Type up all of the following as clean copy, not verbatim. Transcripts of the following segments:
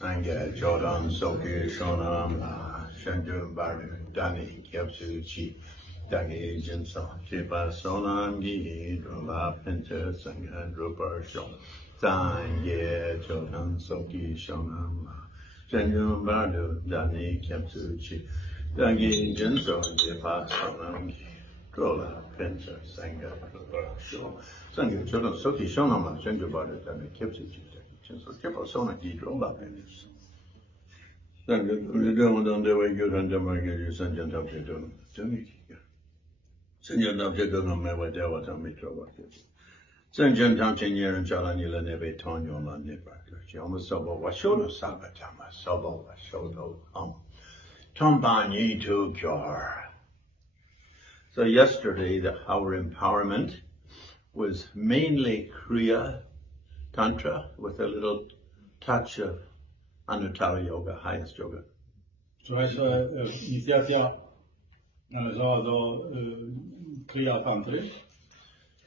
Sangha Jordan Soki Shonam Shanju Baru Dani Kyapsu Chi Dagi Jinsa Chipa Sonam Gi Drula Pinta Sangha Drupa Shon Sangha Jordan Soki Shonam Shanju Baru Dani Kyapsu Chi Dagi Jinsa Chipa Sonam Gi Drula Pinta Sangha Drupa Shon Sangha Jordan Soki Shonam Shanju Baru Dani Kyapsu Chi So Chipa Sonam Gi Drula Pinta Sangha Jordan Dewa Yuran Damagi Sanjan Tabjadun Sanjan Tabjadun Mewa Dewa Tamitra Sanjan Tamchin Yeran Jalanila Neve Tonyo La Nibaka Joma Sobo Washono Sabatama Sobo Washodo Tombani to Gyar. So yesterday our empowerment was mainly Kriya Tantra with a little touch of Anuttara Yoga, highest yoga. Wczorajsza inicjacja należała do Kriya Tantry.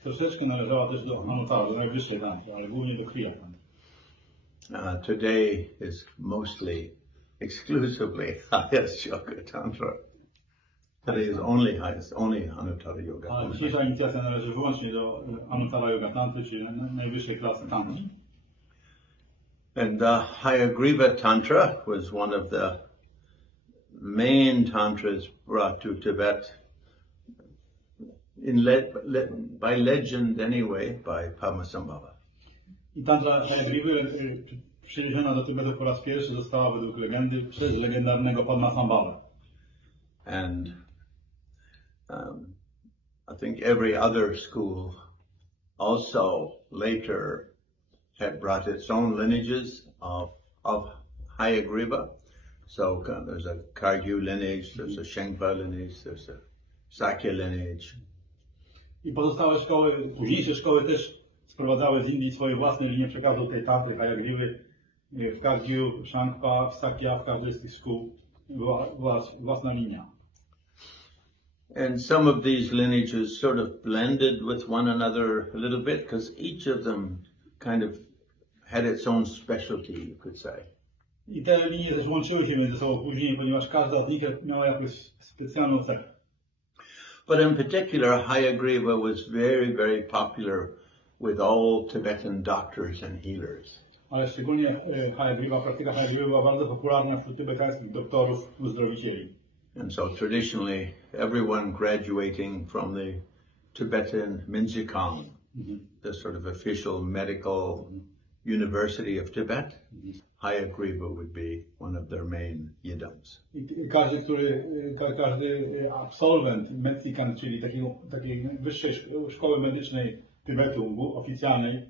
Troszeczkę należała też do Anuttara, do najwyższej tantry, ale głównie do Kriya Tantry. Today is mostly, exclusively highest yoga tantra. Today is only highest, only Anuttara Yoga. Ale dzisiejsza inicjacja należy wyłącznie do Anuttara Yoga Tantry, czyli najwyższej klasy tantry. And the Hayagriva Tantra was one of the main tantras brought to Tibet, by legend anyway, by Padmasambhava. I tantra Hayagrivy przywieziona do Tybetu po raz pierwszy została według legendy przez legendarnego Padmasambhavę. And I think every other school also later had brought its own lineages of Hayagriva. So there's a Kagyu lineage, there's a Shengpa lineage, there's a Sakya lineage. I pozostałe szkoły, późniejsze szkoły też sprowadzały z Indii swoje własne linie przekazu tej tantry Hayagriwy. W Kagyu, Shangpa, w Sakya, w każdej z tych szkół była własna linia. And some of these lineages sort of blended with one another a little bit because each of them kind of had its own specialty, you could say. I te linie też łączyły się między sobą później, ponieważ każda z nich miała jakąś specjalną cechę. But in particular, Hayagriva was very, very popular with all Tibetan doctors and healers. Ale szczególnie Hayagriva, praktyka Hayagriva była bardzo popularna wśród tybetańskich doktorów, uzdrowicieli. And so traditionally, everyone graduating from the Tibetan Minjikang, the sort of official medical University of Tibet, Hayagriva would be one of their main yidams. I każdy absolwent Medzikan, czyli takiej wyższej szkoły medycznej Tybetu, oficjalnej,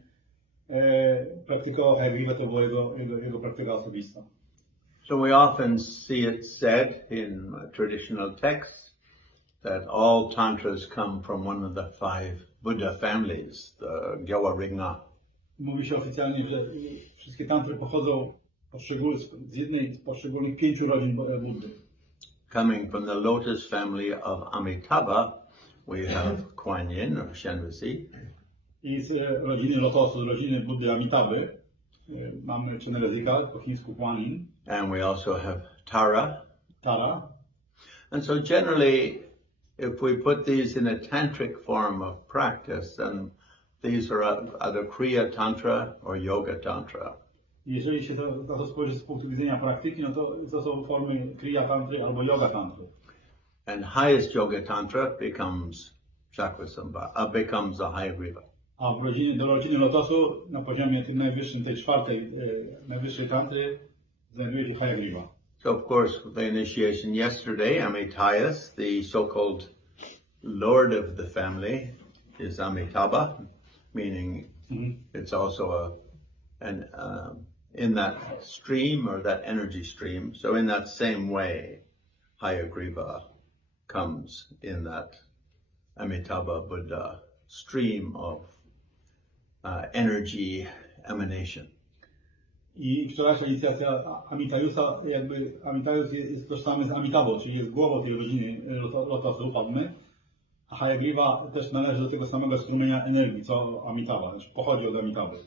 praktykował Hayagriva, to była jego praktyka osobista. So we often see it said in traditional texts that all tantras come from one of the 5 Buddha families, the Gyawaringa. Mówi się oficjalnie, że wszystkie tantry pochodzą z jednej z poszczególnych 5 rodzin Buddy. Coming from the lotus family of Amitabha, we have Kuan Yin or Shenrisi. I z rodziny lotosu, z rodziny Buddy Amitabhy, mamy Chenrezika, po chińsku Kuan Yin. And we also have Tara. Tara. And so generally, if we put these in a tantric form of practice, then these are either Kriya Tantra or Yoga Tantra. Jeżeli się to spojrzy z punktu widzenia praktyki, no to są formy Kriya Tantry albo Yoga Tantry. And highest Yoga Tantra becomes becomes a Hayagriva. A do rodziny lotosu na poziomie tym najwyższym, tej czwartej, najwyższej tantry znajduje się Hayagriva. So of course, the initiation yesterday, Amitayas, the so-called lord of the family, is Amitabha, meaning it's also in that stream or that energy stream. So in that same way, Hayagriva comes in that Amitabha Buddha stream of energy emanation. I wczorajsza inicjacja Amitayusa, Amitayus jest tożsamy z Amitabą, czyli jest głową tej rodziny lotosu, Padmy. A Hayagriva też należy do tego samego strumienia energii, co Amitabha, pochodzi od Amitabhy.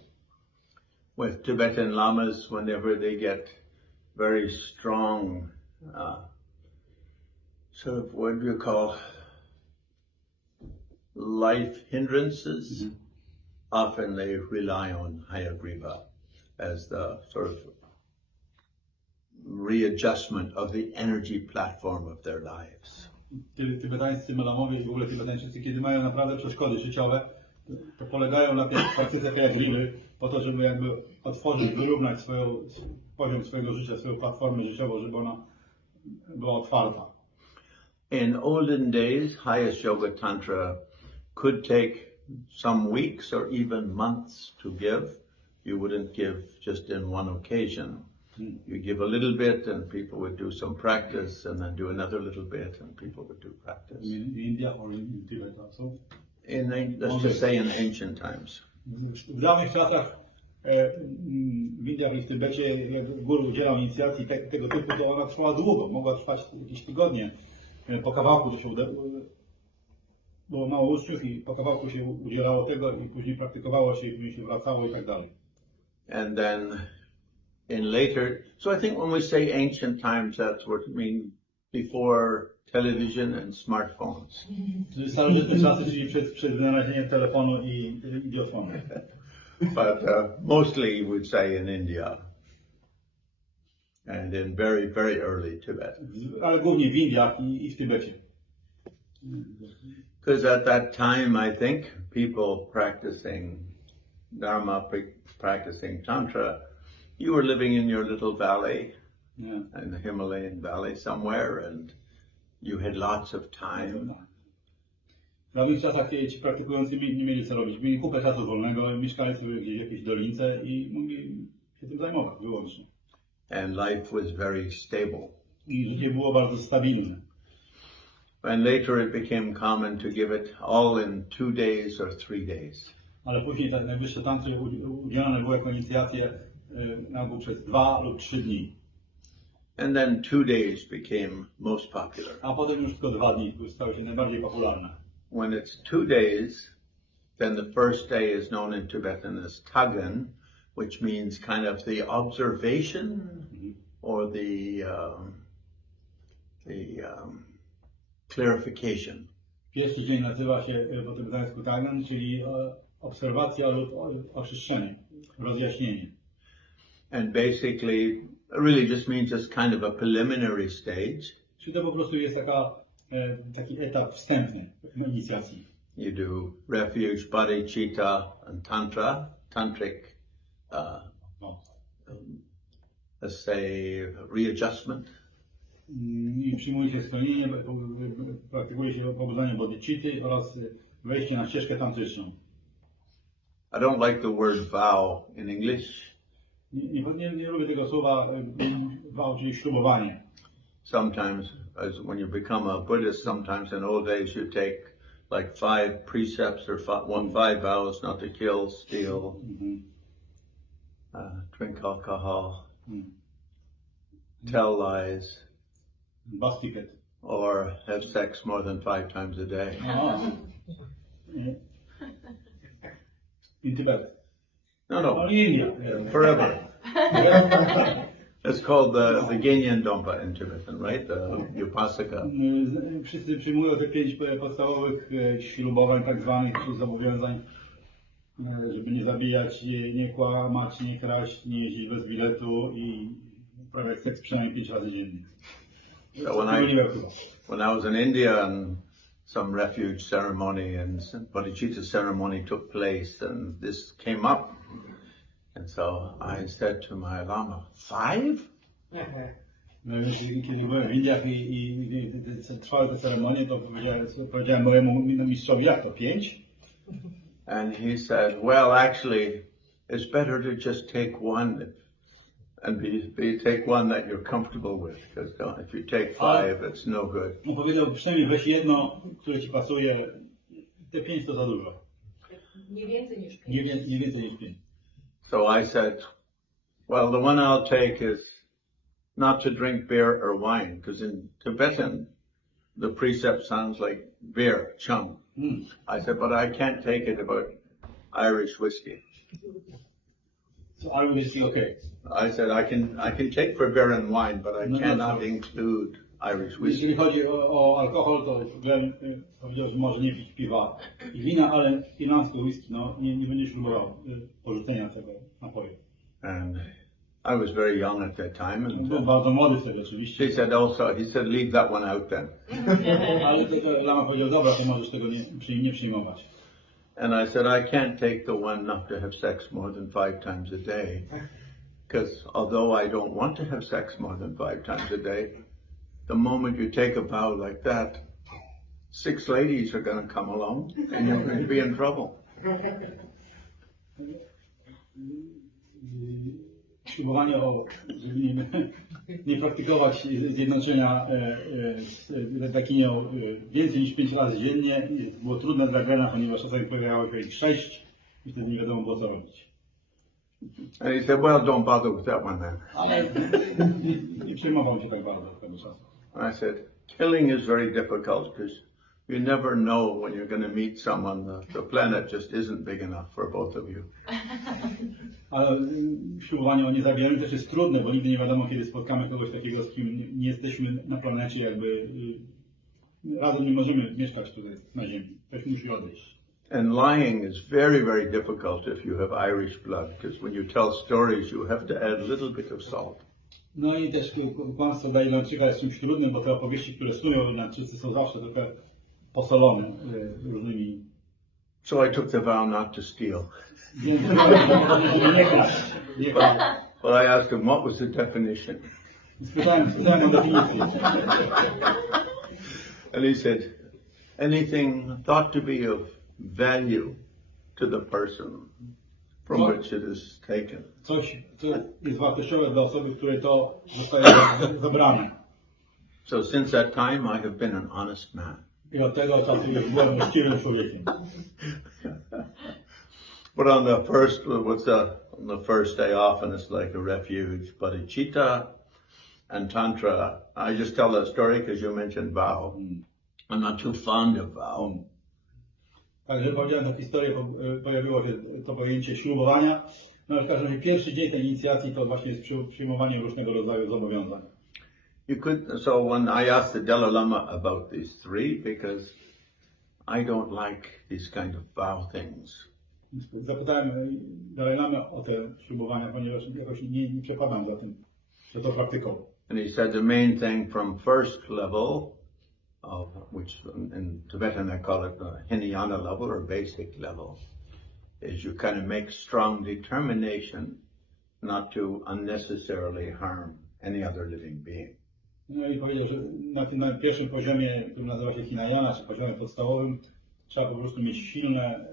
With Tibetan lamas, whenever they get very strong sort of, what do you call, life hindrances. Often they rely on Hayagriva as the sort of readjustment of the energy platform of their lives. Tybetańscy melamowie i w ogóle Tybetańczycy, kiedy mają naprawdę przeszkody życiowe, to polegają na tej praktyce Hayagriwy po to, żeby jakby otworzyć, wyrównać poziom swojego życia, swoją platformę życiową, żeby ona była otwarta. In olden days, highest yoga tantra could take some weeks or even months to give. You wouldn't give just in one occasion. You give a little bit and people would do some practice and then do another little bit and people would do practice. In India or in Tibet also? Let's just say in ancient times. W dawnych czasach w Indiach i w Tybecie guru udzielał inicjacji tego typu, to ona trwała długo, mogła trwać jakieś tygodnie. Po kawałku to się było mało uczniów i po kawałku się udzielało tego i później praktykowało się i później się wracało i tak dalej. And then in later, so I think when we say ancient times, that's what we mean before television and smartphones. Starożytne czasy, czyli przed wynalezieniem telefonu i idiofonu. But mostly we'd say in India and in very, very early Tibet. Ale głównie w Indiach i w Tybecie. Because at that time, I think people practicing Dharma, practicing Tantra, you were living in your little valley, in the Himalayan valley somewhere, and you had lots of time. W dawnych czasach ci praktykujący nie mieli co robić. Mieli kupę czasu wolnego, mieszkali sobie gdzieś w jakiejś dolince i mogli się tym zajmować wyłącznie. And life was very stable. I życie było bardzo stabilne. And later it became common to give it all in 2 days or 3 days. Ale później tak najwyższe tantry udzielane były jako inicjacje albo przez 2 lub 3 dni. And then 2 days became most popular. A potem już tylko 2 dni stały się najbardziej popularne. When it's 2 days, then the first day is known in Tibetan as Tagan, which means kind of the observation or the clarification. Pierwszy dzień nazywa się po tybetańsku Tagan, czyli obserwacja lub oczyszczenie, rozjaśnienie. And basically, really just means it's kind of a preliminary stage. Czyli to po prostu jest taki etap wstępny inicjacji. You do refuge, bodhicitta, and tantric, let's say, readjustment. I przyjmuje się schronienie, praktykuje się pobudzanie bodhicitty oraz wejście na ścieżkę tantryczną. I don't like the word vow in English. Nie lubię tego słowa vow, czyli ślubowanie. Sometimes, as when you become a Buddhist, sometimes in old days you take like 5 precepts or 5 vows not to kill, steal, drink alcohol, tell lies, or have sex more than 5 times a day. In Tibet. No, India. forever. It's called the Genyan Dompa in Tibetan, right? The Upasaka. Wszyscy przyjmują te 5 podstawowych ślubowań, tak zwanych zobowiązań, żeby nie zabijać, nie kłamać, nie kraść, nie jeździć bez biletu i uprawiać seks przynajmniej 5 razy dziennie. So when I was in India and some refuge ceremony and bodhicitta ceremony took place and this came up, and so I said to my Lama, 5? Kiedy byłem w Indiach i trwały te ceremonie, to powiedziałem mojemu mistrzowi, jak to 5? And he said, well, actually, it's better to just take one and take one that you're comfortable with, because if you take 5, it's no good. On powiedział, przynajmniej weź jedno, które ci pasuje. Te 5 to za dużo. Nie więcej niż 5. Nie więcej niż 5. So I said, well, the one I'll take is not to drink beer or wine, because in Tibetan, the precept sounds like beer, chung. I said, but I can't take it about Irish whiskey. So Irish is okay. I said, I can take for beer and wine, but I cannot include Irish whiskey. Jeżeli chodzi o alkohol, to Glenn powiedział, że może nie pić piwa i wina, ale irlandzkie whisky, no nie będzie ślubował porzucenia tego napoju. And I was very young at that time, and Byłem bardzo młody wtedy oczywiście. he said, leave that one out then. Ale Lama powiedział, dobra, to możesz tego nie przyjmować. And I said, I can't take the one not to have sex more than 5 times a day. Because although I don't want to have sex more than 5 times a day, the moment you take a vow like that, 6 ladies are going to come along and you're going to be in trouble. Ślubowanie żeby nie praktykować zjednoczenia z takinią więcej niż 5 razy dziennie, było trudne dla Glena, ponieważ czasami pojawiało się ich 6 i wtedy nie wiadomo było co robić. And he said, well, don't bother with that one then. Ale nie przejmował się tak bardzo od tego czasu. I said, killing is very difficult because you never know when you're going to meet someone. The planet just isn't big enough for both of you. Ale ślubowanie o niezabijaniu też jest trudne, bo nigdy nie wiadomo, kiedy spotkamy kogoś takiego, z kim nie jesteśmy na planecie, jakby razem nie możemy mieszkać tutaj na Ziemi. Ktoś musi odejść. And lying is very, very difficult if you have Irish blood, because when you tell stories, you have to add a little bit of salt. No i też kłamstwo dla Irlandczyka jest czymś trudnym, bo te opowieści, które snują Irlandczycy, są zawsze trochę posolone różnymi. So I took the vow not to steal. Więc nie kraść. But I asked him, what was the definition? Spytałem o definicję. And he said, anything thought to be of value to the person from which it is taken. Coś, co jest wartościowe dla osoby, której to zostaje zabrane. So since that time, I have been an honest man. I od tego czasu już byłem uczciwym człowiekiem. But on the first day off, and it's like a refuge. Bodhicitta and Tantra. I just tell that story because you mentioned vow. I'm not too fond of vow. Także powiedziałem tę historię, pojawiło się to pojęcie ślubowania. No w każdym razie pierwszy dzień tej inicjacji to właśnie jest przyjmowanie różnego rodzaju zobowiązań. So when I asked the Dalai Lama about these 3, because I don't like these kind of vow things. Zapytałem Dalai Lama o te ślubowania, ponieważ jakoś nie przepadam za tym, że to praktykował. And he said the main thing from first level, which in Tibetan they call it the Hinayana level or basic level, is you kind of make strong determination not to unnecessarily harm any other living being. No i powiedział, że na tym pierwszym poziomie, który nazywa się Hinayana, czy poziomie podstawowym, trzeba po prostu mieć silne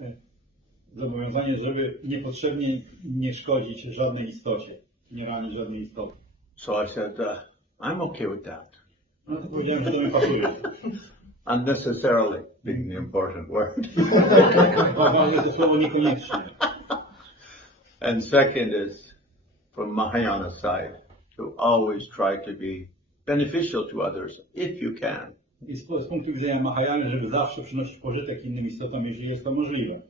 zobowiązanie, żeby niepotrzebnie nie szkodzić żadnej istocie, nie ranić żadnej istoty. So I said, I'm okay with that. No to powiedziałem, że to mi pasuje. Unnecessarily being the important word. Ważne to słowo niekoniecznie. And second is, from Mahayana side, to always try to be beneficial to others, if you can. I z punktu widzenia Mahayany, żeby zawsze przynosić pożytek innym istotom, jeżeli jest to możliwe.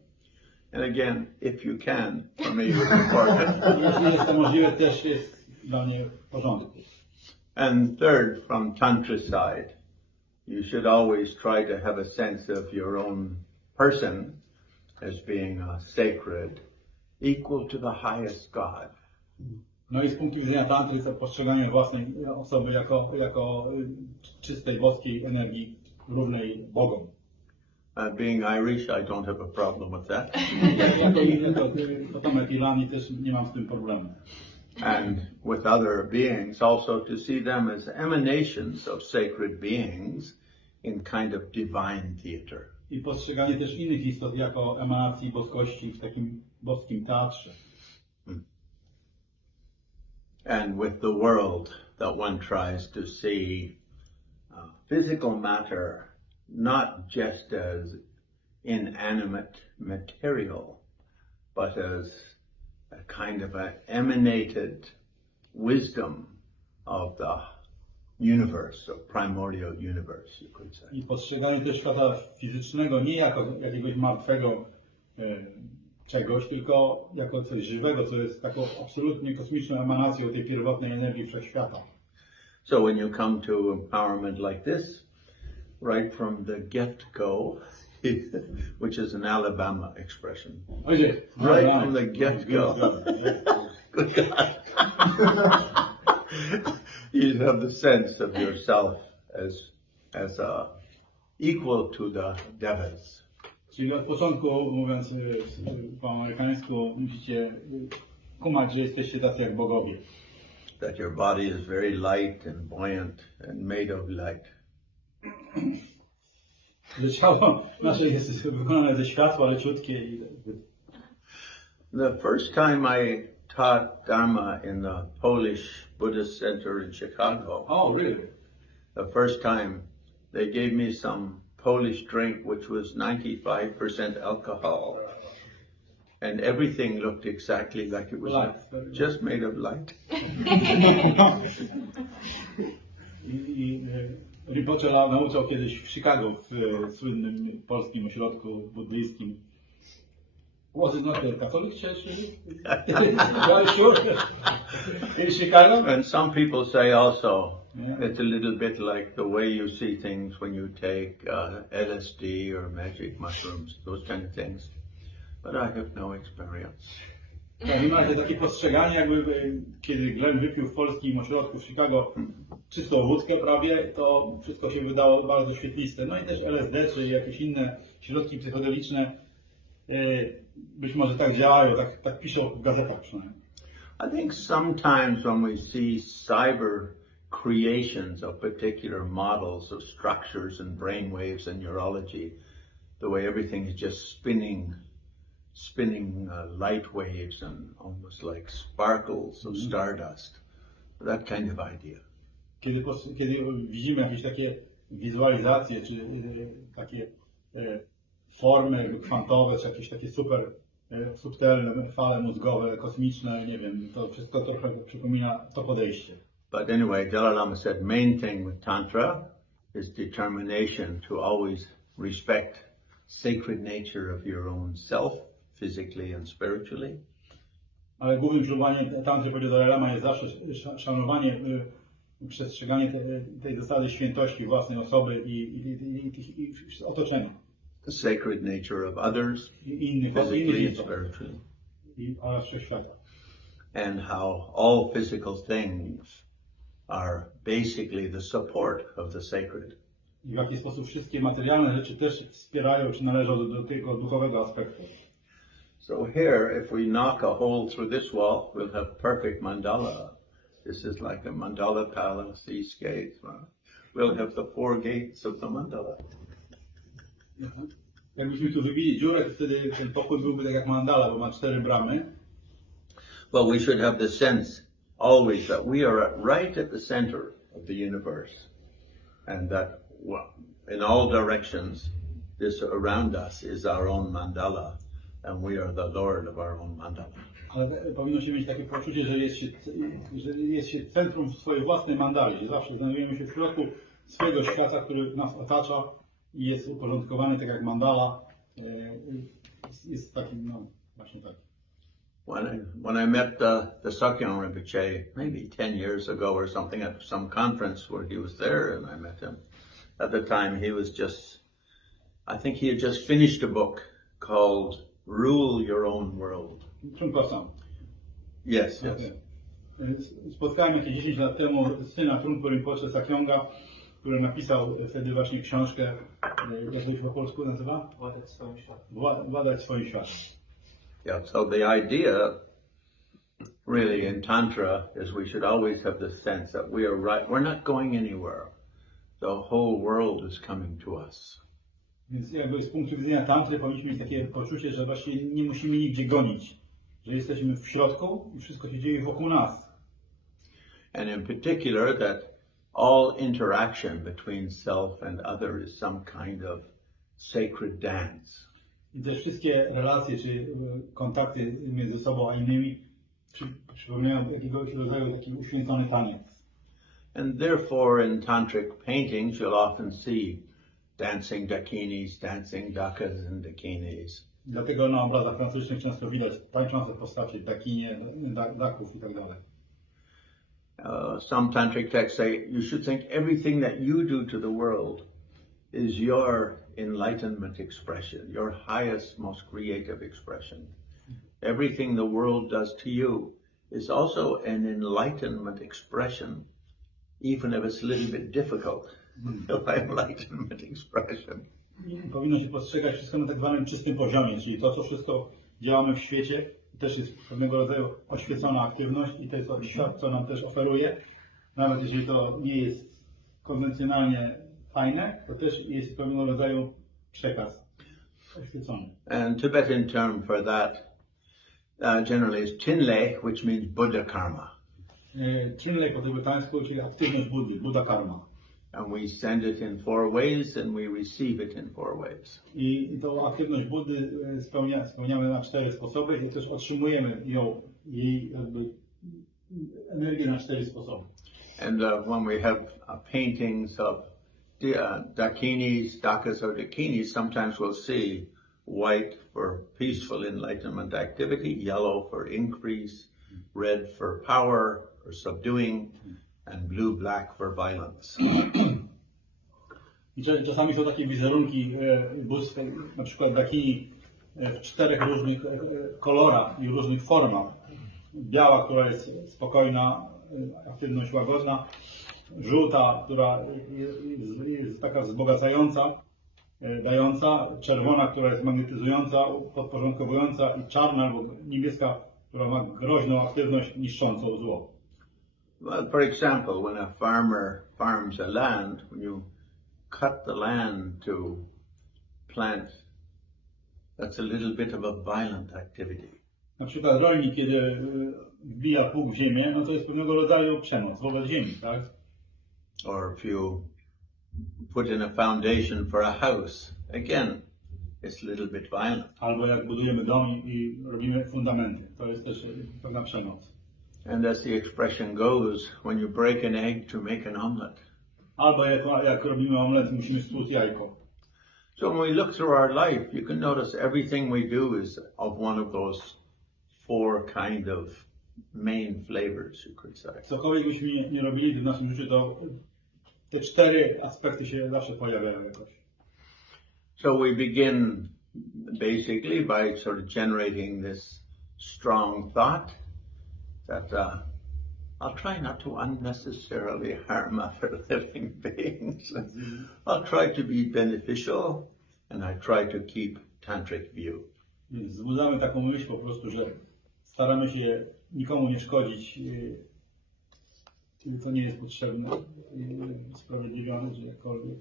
And again, if you can, for me was important. Jeśli jest to możliwe, też jest dla mnie w porządku. And third, from Tantra side, you should always try to have a sense of your own person as being sacred, equal to the highest God. No i z punktu widzenia tantry to postrzeganie własnej osoby jako czystej boskiej energii równej Bogom. Being Irish, I don't have a problem with that. Jako potomek Irlandii też nie mam z tym problemu. And with other beings, also to see them as emanations of sacred beings in kind of divine theater. I postrzeganie też innych istot jako emanacji boskości w takim boskim teatrze. And with the world, that one tries to see physical matter not just as inanimate material, but as a kind of an emanated wisdom of the universe, of primordial universe, you could say. I postrzeganie też świata fizycznego nie jako jakiegoś martwego czegoś, tylko jako coś żywego, co jest taką absolutnie kosmiczną emanacją tej pierwotnej energii wszechświata. So when you come to empowerment like this, right from the get-go, which is an Alabama expression, right from the get-go, good God, you have the sense of yourself as equal to the devils. Czyli od początku, mówiąc po amerykańsku, musicie kumać, że jesteście tacy jak bogowie. That your body is very light and buoyant and made of light. Że ciało nasze jest wykonane ze światła, leciutkie. The first time I taught Dharma in the Polish Buddhist Center in Chicago, Oh, really? the first time they gave me some Polish drink which was 95% alcohol. And everything looked exactly like it was Light. just made of light. Rinpoche nauczał kiedyś w Chicago, w słynnym polskim ośrodku buddyjskim. Was it not a Catholic church? Are you sure? In Chicago? And some people say also, it's a little bit like the way you see things when you take LSD or magic mushrooms, those kind of things. But I have no experience. Tak, macie takie postrzeganie, jakby kiedy Glenn wypił w polskim ośrodku w Chicago czystą wódkę prawie, to wszystko się wydało bardzo świetliste. No i też LSD czy jakieś inne środki psychodeliczne być może tak działają, tak piszą w gazetach przynajmniej. I think sometimes when we see cyber creations of particular models of structures and brain waves and neurology, the way everything is just spinning light waves and almost like sparkles of stardust, that kind of idea. Kiedy widzimy jakieś takie wizualizacje, czy takie formy jakby kwantowe, czy jakieś takie super subtelne fale mózgowe, kosmiczne, nie wiem, to wszystko trochę przypomina to podejście. But anyway, Dalai Lama said main thing with Tantra is determination to always respect sacred nature of your own self, physically and spiritually. Ale głównym przesłaniem tantry, powiedział Dalai Lama, jest zawsze szanowanie, przestrzeganie tej zasady świętości własnej osoby i otoczenia. The sacred nature of others, physically and spiritually. Oraz wszechświata. And how all physical things are basically the support of the sacred. I w jaki sposób wszystkie materialne rzeczy też wspierają, czy należą do tego duchowego aspektu. So here, if we knock a hole through this wall, we'll have perfect mandala. This is like a mandala palace, these gates. We'll have the 4 gates of the mandala. Jakbyśmy tu wybili dziurę, to wtedy ten pokój byłby tak jak mandala, bo ma 4 bramy. Well, we should have the sense always that we are right at the center of the universe. And that in all directions, this around us is our own mandala. And we are the Lord of our own mandala. Ale powinno się mieć takie poczucie, że jest się centrum swojej własnej mandali, że zawsze znajdujemy się w środku swojego świata, który nas otacza i jest uporządkowany tak jak mandala. Jest takim, no właśnie tak. When I met the Sakyong Rinpoche maybe 10 years ago or something at some conference where he was there and I met him, at the time he was I think he had just finished a book called Rule Your Own World. Yes, yes. Spotkałem jakieś 10 lat temu syna Trungpa Rinpoche Sakyonga, który napisał wtedy właśnie książkę, jak to się po polsku nazywa? Władać swoim światem. Władać swoim światem. Yeah, so the idea really in Tantra is we should always have the sense that we are right, we're not going anywhere. The whole world is coming to us. Więc jakby z punktu widzenia tantry powinniśmy mieć takie poczucie, że właśnie nie musimy nigdzie gonić, że jesteśmy w środku i wszystko się dzieje wokół nas. And in particular that all interaction between self and other is some kind of sacred dance. I te wszystkie relacje czy kontakty między sobą a innymi przypominają jakiegoś rodzaju taki uświęcony taniec. And therefore in tantric paintings you'll often see dancing dakinis, dancing dakas and dakinis. Dlatego na obrazach francuskich często widać tańczące postacie, dakinie, daków i tak dalej. Some tantric texts say you should think everything that you do to the world is your enlightenment expression, your highest, most creative expression. Everything the world does to you is also an enlightenment expression, even if it's a little bit difficult. Enlightenment expression. Powinno się postrzegać wszystko na tak zwanym czystym poziomie, czyli to, co wszystko działamy w świecie, też jest pewnego rodzaju oświecona aktywność i to jest świat, co nam też oferuje. Nawet jeżeli to nie jest konwencjonalnie fajne, to też jest pewnego rodzaju przekaz oświecony. And Tibetan term for that generally is Chinle, which means Buddha karma. Czynle po tybetańsku, czyli aktywność Buddy, Buddha karma. And we send it in 4 ways and we receive it in 4 ways. I tą aktywność Buddy spełniamy na 4 sposoby i też otrzymujemy jej jakby energię na 4 sposoby. And when we have paintings of dakinis, dakas or dakinis, sometimes we'll see white for peaceful enlightenment activity, yellow for increase, red for power or subduing, and blue-black for violence. I czasami są takie wizerunki bóstw, na przykład dakini w 4 różnych kolorach i różnych formach. Biała, która jest spokojna, aktywność łagodna, żółta, która jest taka wzbogacająca, dająca, czerwona, która jest magnetyzująca, podporządkowująca i czarna albo niebieska, która ma groźną aktywność niszczącą zło. Well, for example, when a farmer farms a land, when you cut the land to plant, that's a little bit of a violent activity. Na przykład rolnik, kiedy wbija pług w ziemię, no to jest pewnego rodzaju przemoc wobec ziemi, tak? Or if you put in a foundation for a house, again, it's a little bit violent. Albo jak budujemy dom i robimy fundamenty, to jest też pewna przemoc. And as the expression goes, when you break an egg to make an omelette. Albo jak robimy omlet, musimy stłuc jajko. So when we look through our life, you can notice everything we do is of one of those 4 kind of main flavors, you could say. Cokolwiek byśmy nie robili w naszym życiu, to te 4 aspekty się zawsze pojawiają jakoś. So we begin basically by sort of generating this strong thought that I'll try not to unnecessarily harm other living beings. I'll try to be beneficial and I try to keep tantric view. Więc wzbudzamy taką myśl po prostu, że staramy się nikomu nie szkodzić, co nie jest potrzebne, usprawiedliwione czy jakkolwiek.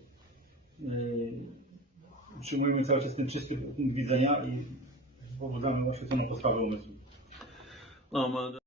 Utrzymujemy cały czas ten czysty punkt widzenia i pobudzamy oświeconą postawę umysłu.